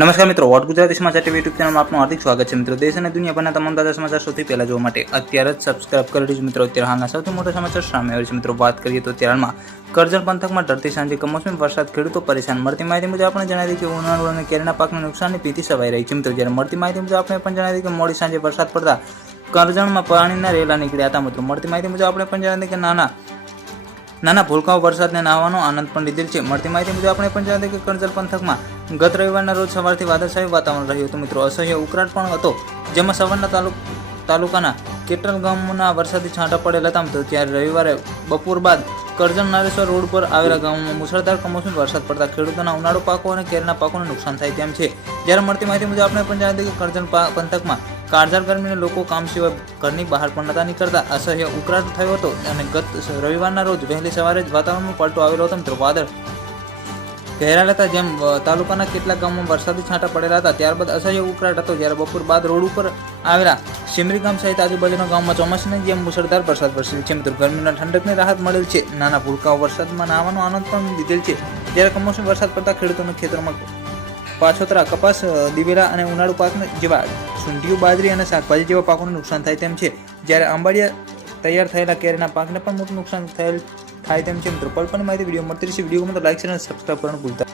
નમસ્કાર મિત્રો, વોટ ગુજરાતી સમાચાર ટીવી યુટ્યુબ ચેનલમાં આપનું હાર્દિક સ્વાગત છે. મિત્રો, દેશ અને દુનિયાભરના તમામ તાજા સમાચાર સૌથી પહેલા જોવા માટે અત્યારે જ સબસ્ક્રાઇબ કરી લેજો. મિત્રો, અત્યારે હાલના સૌથી મોટા સમાચાર સામે આવે છે. મિત્રો, વાત કરીએ તો હાલમાં કરજણ પંથકમાં ઢળતી સાંજે કમોસમી વરસાદ, ખેડૂતો પરેશાન. મળતી માહિતી મુજબ આપણે જણાવી કે ઉનાળુ અને કેરીના પાકને નુકસાનની ભીતિ સવાઈ રહી છે. મિત્રો, જ્યારે મળતી માહિતી મુજબ આપણે પણ જણાવી કે મોડી સાંજે વરસાદ પડતા કરજણમાં પાણીના રેલા નીકળ્યા હતા. મિત્રો, મળતી માહિતી મુજબ આપણે પણ જણાવી કે નાના ભૂલકાઓ વરસાદને નાહવાનો આનંદ પણ લીધેલ છે. મળતી માહિતી મુજબ આપણે પણ જણાવી કે કરજણ પંથકમાં ગત રવિવારના રોજ સવારથી વાદળછાયું વાતાવરણ રહ્યું હતું. મિત્રો, અસહ્ય ઉકળાટ પણ હતો, જેમાં સવારના તાલુકાના કેટલ ગામોના વરસાદી છાંટા પડેલ હતા. મિત્રો, ત્યારે રવિવારે બપોર બાદ કરજણ નારેશ્વર રોડ પર આવેલા ગામોમાં મુશળધાર કમોસમી વરસાદ પડતા ખેડૂતોના ઉનાળુ પાકો અને કેરીના પાકોને નુકસાન થાય તેમ છે. જ્યારે મળતી માહિતી મુજબ આપણે પણ જણાવી કે કરજણ પંથકમાં કાળઝાળ ગરમીને લોકો કામ સિવાય ઘરની બહાર પણ નતા નીકળતા. અસહ્ય ઉકળાટ થયો હતો અને ગત રવિવારના રોજ વહેલી સવારે જ વાતાવરણમાં પલટો આવેલો હતો. મિત્રો, વાદળ ઘેરાયેલા હતા, જેમ તાલુકાના કેટલાક ગામોમાં વરસાદી છાંટા પડેલા હતા. ત્યારબાદ અસહ્ય ઉકળાટ હતો, જ્યારે બપોર બાદ રોડ ઉપર આવેલા સિમરી ગામ સહિત આજુબાજુના ગામમાં ચોમાસાની જેમ મુશળધાર વરસાદ વરસેલ છે. મિત્રો, ગરમીના ઠંડકની રાહત મળેલ છે. નાના ભૂલકાઓ વરસાદમાં નાહવાનો આનંદ પણ લીધેલ છે. જ્યારે કમોસમી વરસાદ પડતા ખેડૂતોના ખેતરોમાં પાછોતરા, કપાસ, દિવેલા અને ઉનાળુ પાક જેવા સૂંઠીઓ, બાજરી અને શાકભાજી જેવા પાકોને નુકસાન થાય તેમ છે. જ્યારે આંબાડિયા તૈયાર થયેલા કેરીના પાકને પણ મોટું નુકસાન થાય તેમ છે. મિત્રો, પલપણની માહિતી વિડીયો મળતી રહેશે. વિડીયો ગમે તો લાઈક, શેર અને સબસ્ક્રાઇબ કરવાનું ભૂલતા